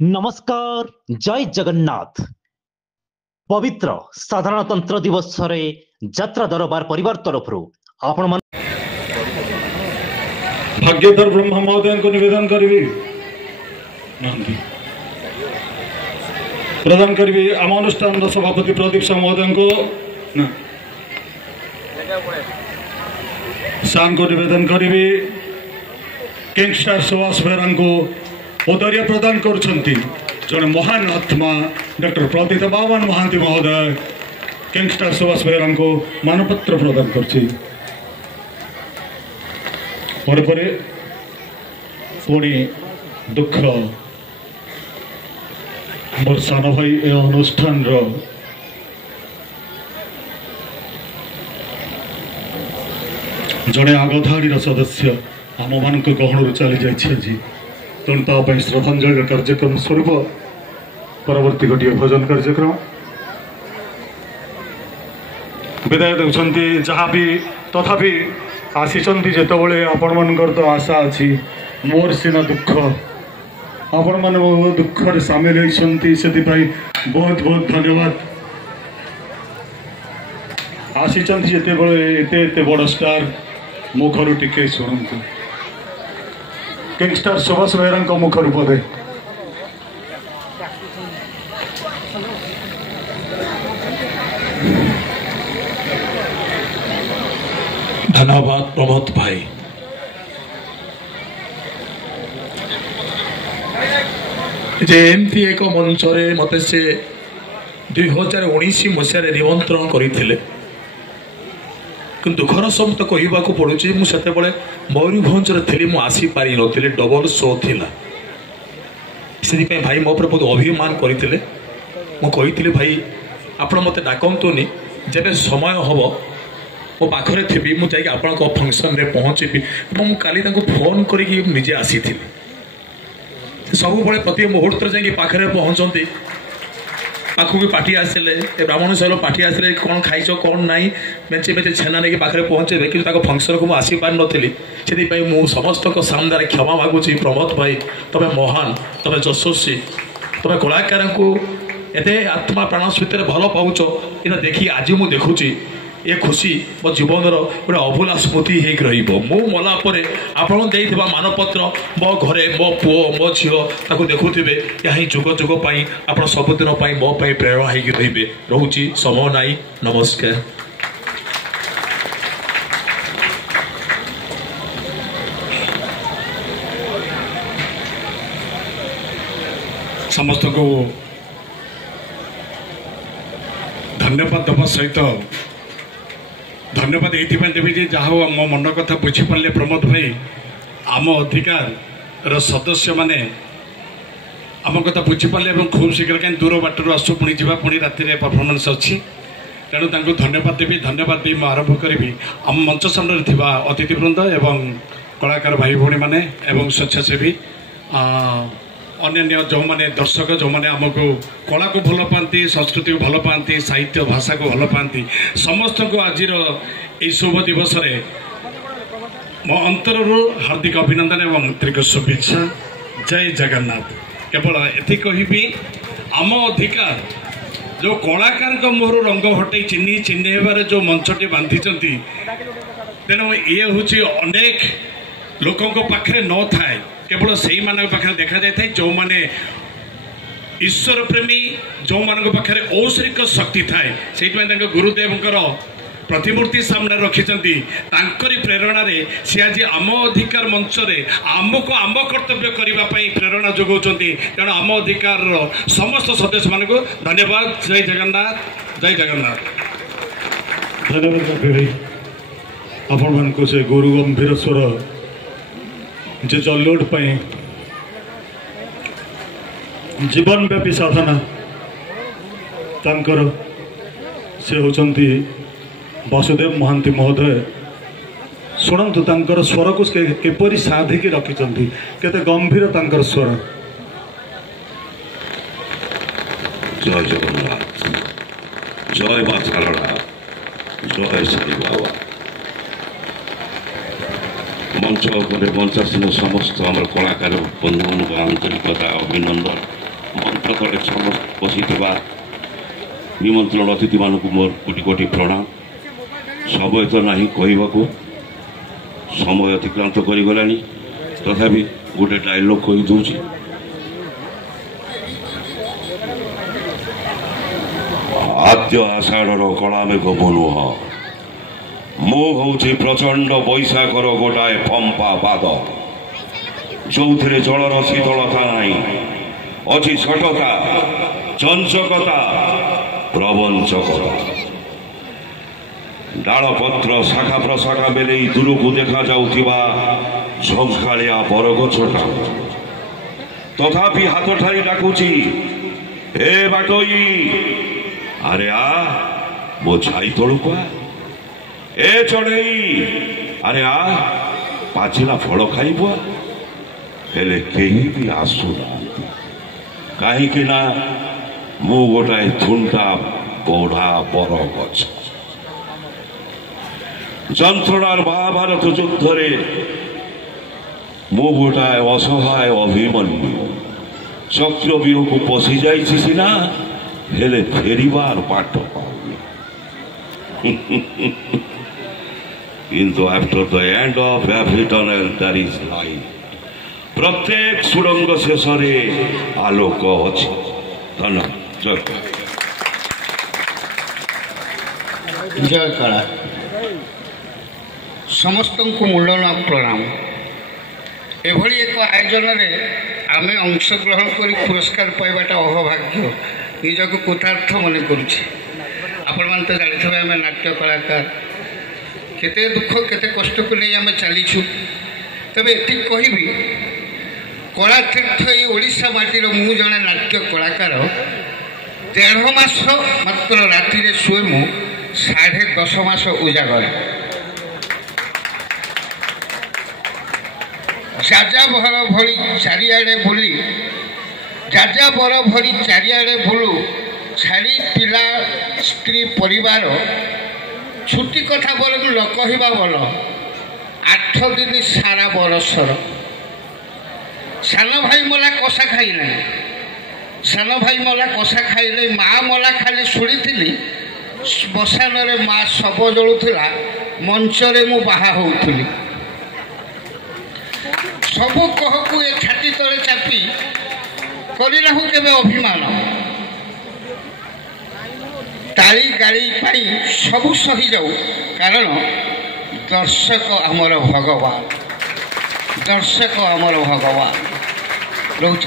नमस्कार जय जगन्नाथ पवित्र साधारणतंत्र दिवस रे यात्रा दरबार परिवार तरफ आपण भाग्यधर ब्रह्म महोदय को निवेदन करी प्रदान करी आम अनुष्ठान सभापति प्रदीप साहू महोदय को शान को निवेदन करी किंगस्टार सुभाष बेहरा को औदर्य प्रदान करुछंती जड़े महान आत्मा डॉक्टर प्रतीत बावन महांती महोदय किंगस्टार सुभाष बेहरा को मानपत्र प्रदान करछि पुणी दुख मोर सान भाई ए अनुष्ठान जड़े आगधाड़ी सदस्य आम मान गहण चली जाइए तेणु श्रद्धांजलि कार्यक्रम स्वरूप परवर्ती गोटे भोजन कार्यक्रम विदाय देउछंती जहाँ भी तथापि आसीचंती जेतबेले आपण मानकर तो आशा अच्छी मोर सीना दुख आपण मान दुख रे सामिल होइछंती सेति पई बहुत बहुत धन्यवाद आसीचंती जेतेबेले एते बड़ स्टार मुखरु टिके सुनंतु किंगस्टार सुभाष बेहरा मुख रूप दे धन्यवाद प्रमोद भाई। एमती एक मंच मत से 2019 मसीह निमंत्रण करते दुखर सब तो कहवा पड़ुची मुझे मयूरभंज थी मुझे आसी पारि नी डबल शो थिला से भाई मो बहुत अभिमान करते मुझे भाई आपण मत डाकतुनि जब समय हम मो पाखे थी मुझे आपण फंक्शन रे पहुँची काली फोन करके निजे आसी सब प्रति मुहूर्त जाकि पाखे पहुँचती पाखु पार्टी आसिले ब्राह्मण सर पार्टी आसिले कौन खाइछ कौन नाई मेचे मेचे छेना नहीं पाखे पहुँचे कि फंक्शन को मुझे आसपार नी से समस्त सामने क्षमा मागुची प्रमोद भाई तबे महान तबे यशस्वी तबे कलाकार को एते आत्मा प्राण स्थित भल पाउच इना देखी आज मुझे देखुची ये खुशी मो जीवन गोटे अभूला स्मृति हो रहा आपण देइथिबा मानपत्र मो घरे मो पुओ मो झील ताको देखुथिबे यही जुग जुग पाई आपण सबुदिन पाई मो पाई प्रेरणा होइकी रहिबे रहूची समय नाई नमस्कार। समस्त को धन्यवाद दबा सहित धन्यवाद ये देवी जहाँ मो मन कथा बुझीपारे प्रमोद भाई आम अधिकार सदस्य माने आम कथा बुझीपारे खूब शीघ्र कहीं दूर बाटर आसु पुणी जा पुणी राति परफॉर्मेंस अच्छी तेणु धन्यवाद देवी धन्यवाद दी आरंभ करी आम मंच सामने थी अतिथिवृंद एवं कलाकार भाई भाई मैंने स्वेच्छासेवी अन्य जो मैंने दर्शक जो मैंने आमको कला को भल पाती संस्कृति को भल पाती साहित्य भाषा को भल पाती समस्त को आज शुभ दिवस मो अंतर हार्दिक अभिनंदन एवं आंतरिक शुभेच्छा। जय जगन्नाथ। केवल ये कहबी आम अधिकार जो कलाकार मुहर रंग हटई चिन्ह चिन्हबार जो मंचटी बांधी तेणु ये हूँ अनेक लोकों पाखे न थाए केवल से मान पाखे देखा जाए जो माने ईश्वर प्रेमी जो मान पाखे औसरिक शक्ति थाए से गुरुदेव प्रतिमूर्ति सामने रखिंट प्रेरणा रे सी आज आम अधिकार मंच आमको आम कर्तव्य करने प्रेरणा जोगाउं तेणु आम अधिकार समस्त सदस्य मान को धन्यवाद। जय जगन्नाथ। जय जगन्नाथ। धन्यवाद आपण मान को से गुरु गंभीर स्वर जे जलोड जीवन व्यापी साधना तांकर से होचंती वासुदेव महांती महोदय शुणु तांकर स्वर को किपरि साधिकी रखिंट केते गंभीर तांकर स्वर। जय जगन्नाथ। जय मां शारदा। जय श्री बाबा। मंच पर मंचासीन समस्त आम कलाकार बंधु आंतरिकता अभिनंदन। तले बसी निमंत्रण अतिथि मानक मोर कोटि कोटि प्रणाम। समय तो ना कहवाक समय अतिक्रांत करगला तथापि गोटे डायलॉग कही दूची। आद्य आषाढ़र कला मेघ मनुह मो हूँ प्रचंड बैशाखर गोटाए पंपा बाद जो जलर शीतलता नहीं अच्छी छटता चंचकता प्रबंचकता डालपत्र शाखा प्रशाखा बेले दूर को देखा जाउथिबा झंकालिया बरगछटा तथापि हाथ ठारी डाकुची हे बाटोई अरे आ मो छाई तलुक ए चढ़ई अरे आ पाचिला फल खाइब हेले केही भी आसुना कहीं ना मु गोटाए थुंटा बड़ा बर गछ जंत्रणार महाभारत युद्ध मु गोटाए असहाय अभिमन्यु चक्रव्यूह को पशि जाइछि सिना हेले फेरिबार बाट पाउनी किंतु after the end of every tunnel there is light प्रत्येक सुरंग शेष आलोक अच्छी। धन्यवाद। जय कला समस्त को मूल्यवान प्रणाम। एभली एक आयोजन में आम अंशग्रहण कर पुरस्कार पाइबाटा अहभाग्य निजक कृतार्थ मन करुचे। आपण मान तो जानी आम नाट्य कलाकार केते दुख केते कष्ट को नहीं आम चलीछु। तबे एति कहबी कलातीर्थ ये ओडिशा माटीर मु जड़े नाट्य कलाकार 1.5 मास मात्र राति शुए मु 10.5 मास उजागर जाजा बर भरी चारिआडे बुली जाजा बर भरी चारिआडे बुलू छाड़ी पिला स्त्री परिवार छुट्टी कथा बोल न कहवा बोल 8 दिन सारा बरसर सान भाई मला कषा खाई ना सान भाई मला कषा खाई ना माँ मला खाली शुणी श्मशान माँ शब जलुला मंचरे मु बाहा होउथुली सबू कहकु ए छाती तले चापी करनाहु केबे अभिमान ताली गाड़ी पाई सबू सही जाऊ कारण दर्शक आमर भगवान दर्शक आमर भगवान रोच।